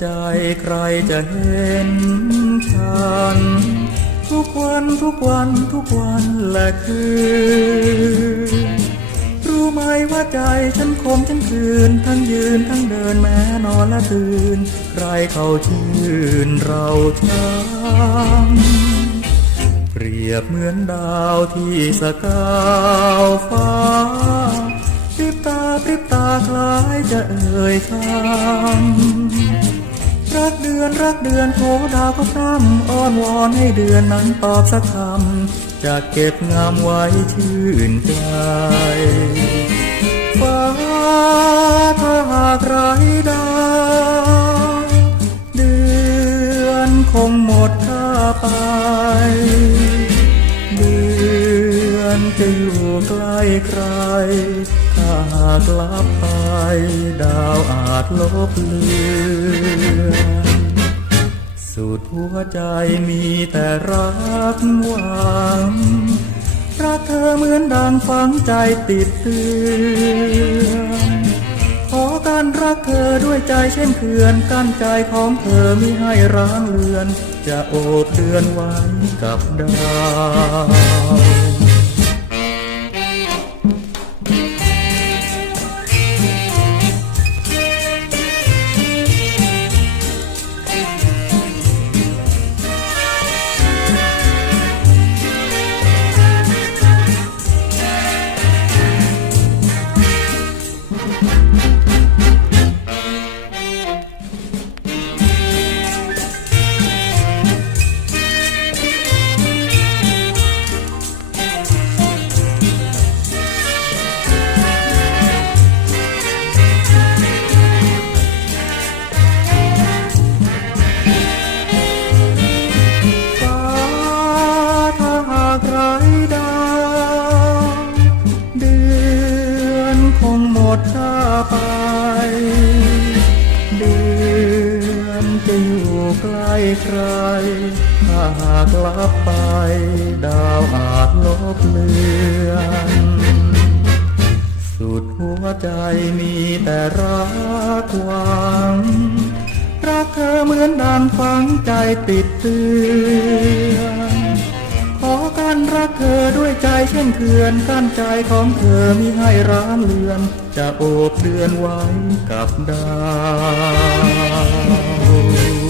ใจใครจะเห็นฉัน ทุกวันทุกวันทุกวันและคืนรู้ไหมว่าใจฉันคมฉันคืน ทั้งยืนทั้งเดินแม้นอนและตื่น ใครเขาชื่นเราช้ำเปรียบเหมือนดาวที่สกาวฟ้าพริบตาพริบตาคล้ายจะเอ่ยคำ รักเดือนโผดาวก็พร่ำอ้อนวอนให้เดือนนั้นตอบสักคำจะเก็บงามไว้ชื่นใจฟ้าถ้าหากไรดาวเดือนคงหมดค่าไป เดือนจะอยู่ใกล้ใครถ้าหากลับไป ดาวอาจลบเลือน สุดหัวใจมีแต่รักหวัง รักเธอเหมือนดังฝังใจติดเตือนขอการรักเธอด้วยใจเช่นเขื่อนกั้นใจของเธอมิให้ร้างเลือน จะโอดเดือนไว้กับดาว ใกล้ใครถ้าหากลับไป ดาวอาจลบเลือนสุดหัวใจมีแต่รักหวัง รักเธอเหมือนดังฝังใจติดเตือนขอการรักเธอด้วยใจเช่นเขื่อนกั้นใจของเธอมิให้ร้างเลือน จะโอบเดือนไว้กับดาว